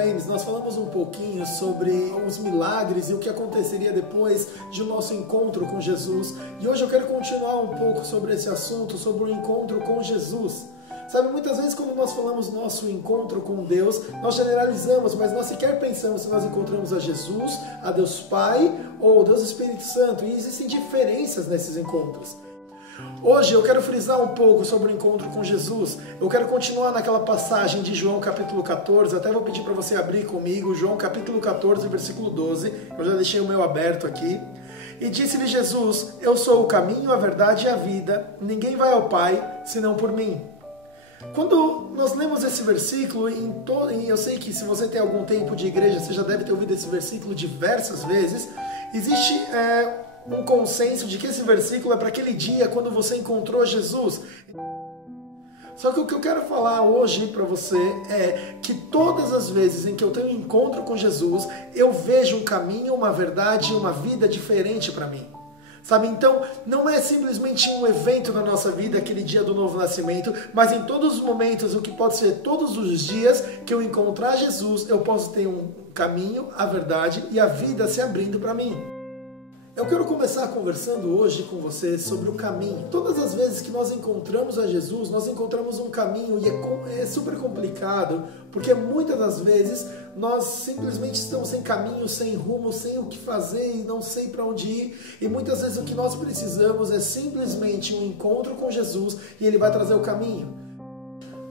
Frames, nós falamos um pouquinho sobre os milagres e o que aconteceria depois de nosso encontro com Jesus. E hoje eu quero continuar um pouco sobre esse assunto, sobre o encontro com Jesus. Sabe, muitas vezes quando nós falamos nosso encontro com Deus, nós generalizamos, mas nós sequer pensamos se nós encontramos a Jesus, a Deus Pai ou Deus Espírito Santo. E existem diferenças nesses encontros. Hoje eu quero frisar um pouco sobre o encontro com Jesus. Eu quero continuar naquela passagem de João capítulo 14, até vou pedir para você abrir comigo, João capítulo 14, versículo 12, eu já deixei o meu aberto aqui. E disse-lhe Jesus, eu sou o caminho, a verdade e a vida, ninguém vai ao Pai senão por mim. Quando nós lemos esse versículo, e eu sei que se você tem algum tempo de igreja, você já deve ter ouvido esse versículo diversas vezes, existe um consenso de que esse versículo é para aquele dia quando você encontrou Jesus. Só que o que eu quero falar hoje para você é que todas as vezes em que eu tenho um encontro com Jesus, eu vejo um caminho, uma verdade e uma vida diferente para mim. Sabe, então não é simplesmente um evento na nossa vida, aquele dia do novo nascimento, mas em todos os momentos, o que pode ser todos os dias que eu encontrar Jesus, eu posso ter um caminho, a verdade e a vida se abrindo para mim. Eu quero começar conversando hoje com você sobre o caminho. Todas as vezes que nós encontramos a Jesus, nós encontramos um caminho e é super complicado, porque muitas das vezes nós simplesmente estamos sem caminho, sem rumo, sem o que fazer e não sei para onde ir. E muitas vezes o que nós precisamos é simplesmente um encontro com Jesus e Ele vai trazer o caminho.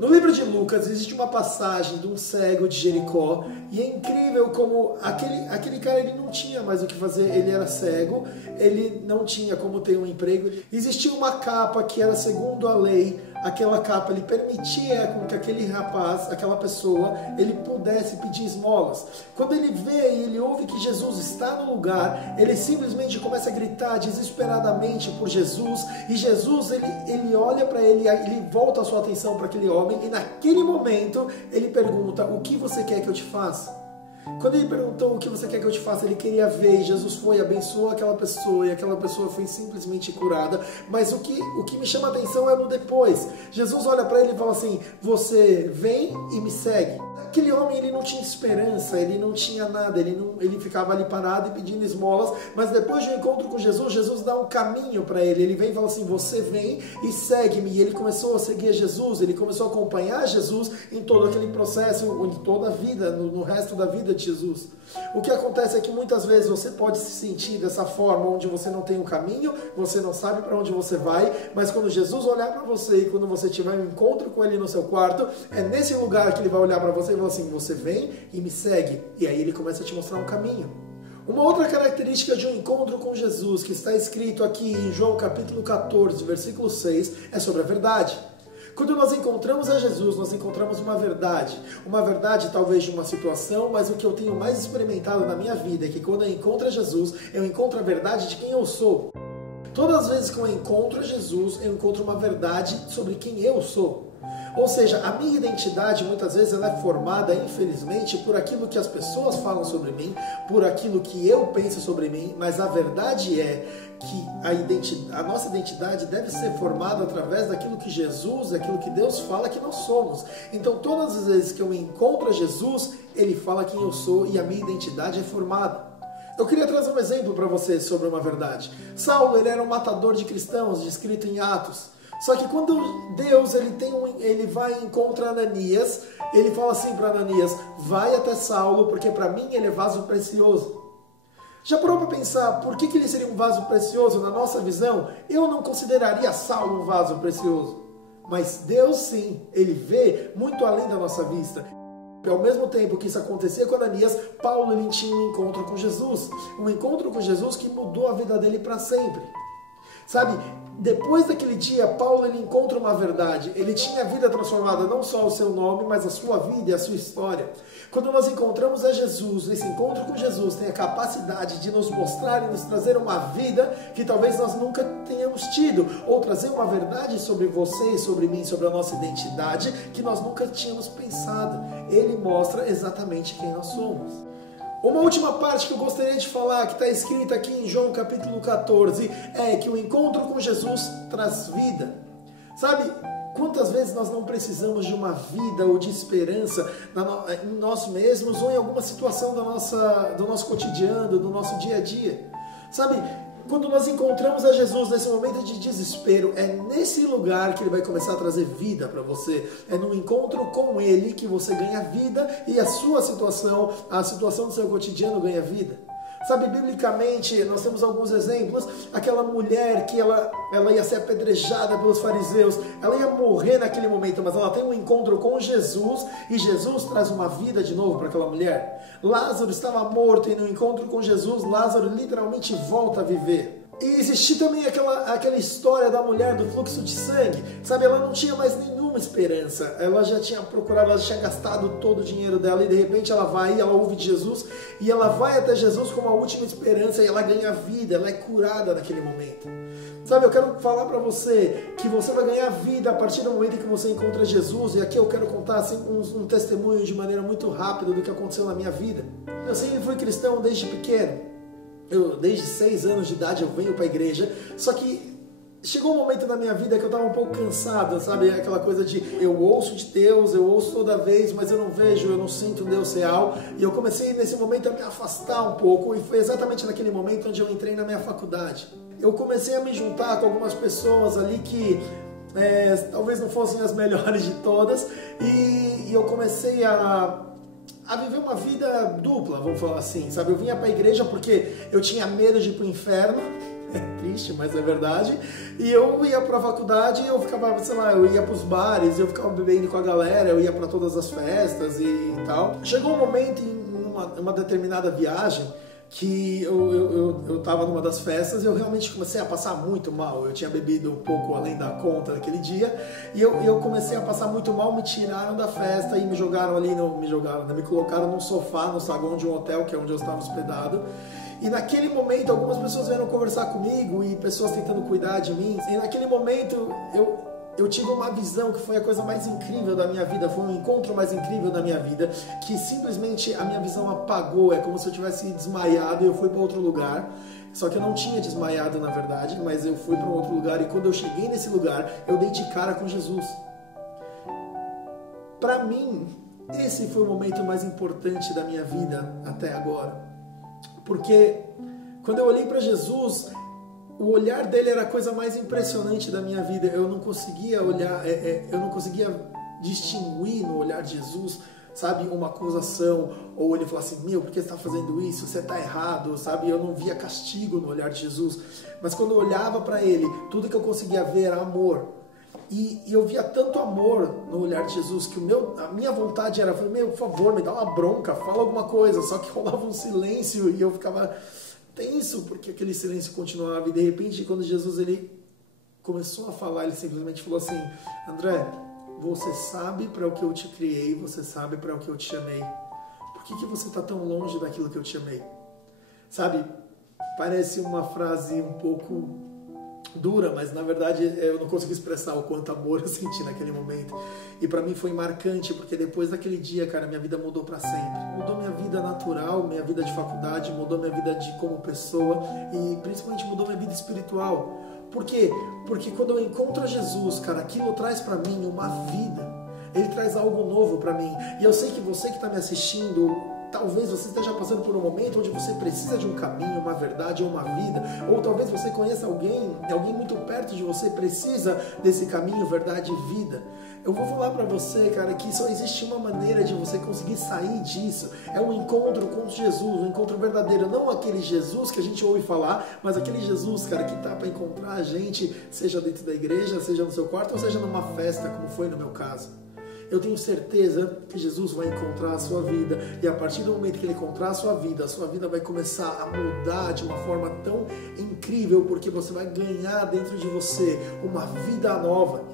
No livro de Lucas existe uma passagem de um cego de Jericó e é incrível como aquele cara ele não tinha mais o que fazer, ele era cego, ele não tinha como ter um emprego. Existia uma capa que era segundo a lei, aquela capa ele permitia com que aquele rapaz, aquela pessoa, ele pudesse pedir esmolas. Quando ele vê e ele ouve que Jesus está no lugar, ele simplesmente começa a gritar desesperadamente por Jesus e Jesus ele olha para ele, ele volta a sua atenção para aquele homem e naquele momento ele pergunta, o que você quer que eu te faça? Quando ele perguntou o que você quer que eu te faça, ele queria ver, e Jesus foi, abençoou aquela pessoa, e aquela pessoa foi simplesmente curada. Mas o que me chama a atenção é no depois. Jesus olha para ele e fala assim, você vem e me segue. Aquele homem ele não tinha esperança, ele não tinha nada, ele ficava ali parado e pedindo esmolas, mas depois de um encontro com Jesus, Jesus dá um caminho para ele. Ele vem e fala assim, você vem e segue-me. E ele começou a seguir Jesus, ele começou a acompanhar Jesus em todo aquele processo, em toda a vida, no resto da vida de Jesus. O que acontece é que muitas vezes você pode se sentir dessa forma, onde você não tem um caminho, você não sabe para onde você vai, mas quando Jesus olhar para você e quando você tiver um encontro com Ele no seu quarto, é nesse lugar que Ele vai olhar para você e falar assim, você vem e me segue. E aí Ele começa a te mostrar um caminho. Uma outra característica de um encontro com Jesus, que está escrito aqui em João capítulo 14, versículo 6, é sobre a verdade. Quando nós encontramos a Jesus, nós encontramos uma verdade talvez de uma situação, mas o que eu tenho mais experimentado na minha vida é que quando eu encontro a Jesus, eu encontro a verdade de quem eu sou. Todas as vezes que eu encontro a Jesus, eu encontro uma verdade sobre quem eu sou. Ou seja, a minha identidade muitas vezes ela é formada, infelizmente, por aquilo que as pessoas falam sobre mim, por aquilo que eu penso sobre mim, mas a verdade é que a nossa identidade deve ser formada através daquilo que Jesus, daquilo que Deus fala que nós somos. Então todas as vezes que eu encontro a Jesus, Ele fala quem eu sou e a minha identidade é formada. Eu queria trazer um exemplo para você sobre uma verdade. Saulo ele era um matador de cristãos, descrito em Atos. Só que quando Deus ele vai e encontra Ananias, ele fala assim para Ananias, vai até Saulo, porque para mim ele é vaso precioso. Já parou para pensar por que ele seria um vaso precioso na nossa visão? Eu não consideraria Saulo um vaso precioso. Mas Deus sim, Ele vê muito além da nossa vista. Ao mesmo tempo que isso acontecia com Ananias, Paulo ele tinha um encontro com Jesus. Um encontro com Jesus que mudou a vida dele para sempre. Sabe, depois daquele dia, Paulo ele encontra uma verdade. Ele tinha a vida transformada, não só o seu nome, mas a sua vida e a sua história. Quando nós encontramos a Jesus, esse encontro com Jesus tem a capacidade de nos mostrar e nos trazer uma vida que talvez nós nunca tenhamos tido, ou trazer uma verdade sobre você e sobre mim, sobre a nossa identidade, que nós nunca tínhamos pensado. Ele mostra exatamente quem nós somos. Uma última parte que eu gostaria de falar, que está escrita aqui em João capítulo 14, é que o encontro com Jesus traz vida. Sabe, Quantas vezes nós não precisamos de uma vida ou de esperança em nós mesmos ou em alguma situação do nosso cotidiano, do nosso dia a dia? Sabe, quando nós encontramos a Jesus nesse momento de desespero, é nesse lugar que Ele vai começar a trazer vida para você. É no encontro com Ele que você ganha vida e a sua situação, a situação do seu cotidiano ganha vida. Sabe, biblicamente, nós temos alguns exemplos. Aquela mulher que ela ia ser apedrejada pelos fariseus, ela ia morrer naquele momento, mas ela tem um encontro com Jesus e Jesus traz uma vida de novo para aquela mulher. Lázaro estava morto e no encontro com Jesus, Lázaro literalmente volta a viver. E existia também aquela história da mulher do fluxo de sangue, sabe, ela não tinha mais nenhuma esperança, ela já tinha procurado, ela já tinha gastado todo o dinheiro dela e de repente ela vai, ela ouve de Jesus e ela vai até Jesus com uma última esperança e ela ganha vida, ela é curada naquele momento. Sabe, eu quero falar para você que você vai ganhar vida a partir do momento em que você encontra Jesus, e aqui eu quero contar assim, um testemunho de maneira muito rápida do que aconteceu na minha vida. Eu sempre fui cristão desde pequeno. Desde 6 anos de idade eu venho para a igreja, só que chegou um momento na minha vida que eu estava um pouco cansado, sabe? Aquela coisa de eu ouço de Deus, eu ouço toda vez, mas eu não vejo, eu não sinto um Deus real. E eu comecei nesse momento a me afastar um pouco, e foi exatamente naquele momento onde eu entrei na minha faculdade. Eu comecei a me juntar com algumas pessoas ali que talvez não fossem as melhores de todas, e eu comecei a viver uma vida dupla, vamos falar assim, sabe? Eu vinha para a igreja porque eu tinha medo de ir para o inferno, é triste, mas é verdade, e eu ia para a faculdade e eu ficava, sei lá, eu ia para os bares, eu ficava bebendo com a galera, eu ia para todas as festas e tal. Chegou um momento em uma determinada viagem que eu estava numa das festas e eu realmente comecei a passar muito mal. Eu tinha bebido um pouco além da conta naquele dia e eu comecei a passar muito mal. Me tiraram da festa e me jogaram ali, me colocaram num sofá, no saguão de um hotel, que é onde eu estava hospedado. E naquele momento algumas pessoas vieram conversar comigo e pessoas tentando cuidar de mim. E naquele momento eu tive uma visão que foi a coisa mais incrível da minha vida, foi um encontro mais incrível da minha vida, que simplesmente a minha visão apagou, é como se eu tivesse desmaiado e eu fui para outro lugar. Só que eu não tinha desmaiado na verdade, mas eu fui para outro lugar e quando eu cheguei nesse lugar, eu dei de cara com Jesus. Para mim, esse foi o momento mais importante da minha vida até agora. Porque quando eu olhei para Jesus, o olhar dele era a coisa mais impressionante da minha vida. Eu não conseguia olhar, eu não conseguia distinguir no olhar de Jesus, sabe, uma acusação, ou ele falar assim, meu, por que você está fazendo isso? Você está errado, sabe? Eu não via castigo no olhar de Jesus. Mas quando eu olhava para ele, tudo que eu conseguia ver era amor. E eu via tanto amor no olhar de Jesus que a minha vontade era, meu, por favor, me dá uma bronca, fala alguma coisa. Só que rolava um silêncio e eu ficava tenso porque aquele silêncio continuava. E de repente, quando Jesus ele começou a falar, ele simplesmente falou assim, André, você sabe para o que eu te criei, você sabe para o que eu te chamei. Por que você está tão longe daquilo que eu te chamei? Sabe, parece uma frase um pouco dura, mas na verdade eu não consegui expressar o quanto amor eu senti naquele momento. E pra mim foi marcante, porque depois daquele dia, cara, minha vida mudou pra sempre. Mudou minha vida natural, minha vida de faculdade, mudou minha vida como pessoa e principalmente mudou minha vida espiritual. Por quê? Porque quando eu encontro Jesus, cara, aquilo traz pra mim uma vida. Ele traz algo novo pra mim. E eu sei que você que tá me assistindo, talvez você esteja passando por um momento onde você precisa de um caminho, uma verdade ou uma vida, ou talvez você conheça alguém muito perto de você precisa desse caminho, verdade e vida. Eu vou falar pra você, cara, que só existe uma maneira de você conseguir sair disso. É um encontro com Jesus, um encontro verdadeiro. Não aquele Jesus que a gente ouve falar, mas aquele Jesus, cara, que tá pra encontrar a gente, seja dentro da igreja, seja no seu quarto, ou seja numa festa, como foi no meu caso. Eu tenho certeza que Jesus vai encontrar a sua vida e a partir do momento que Ele encontrar a sua vida vai começar a mudar de uma forma tão incrível, porque você vai ganhar dentro de você uma vida nova.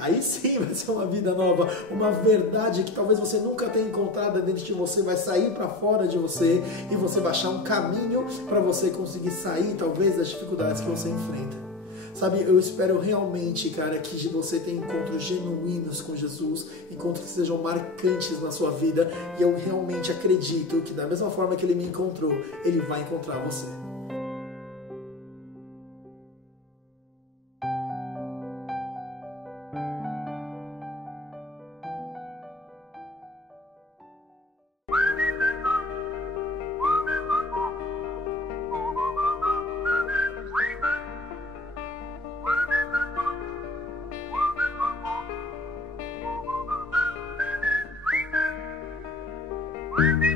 Aí sim vai ser uma vida nova, uma verdade que talvez você nunca tenha encontrado dentro de você, vai sair para fora de você e você vai achar um caminho para você conseguir sair talvez das dificuldades que você enfrenta. Sabe, eu espero realmente, cara, que você tenha encontros genuínos com Jesus, encontros que sejam marcantes na sua vida, e eu realmente acredito que da mesma forma que Ele me encontrou, Ele vai encontrar você. Música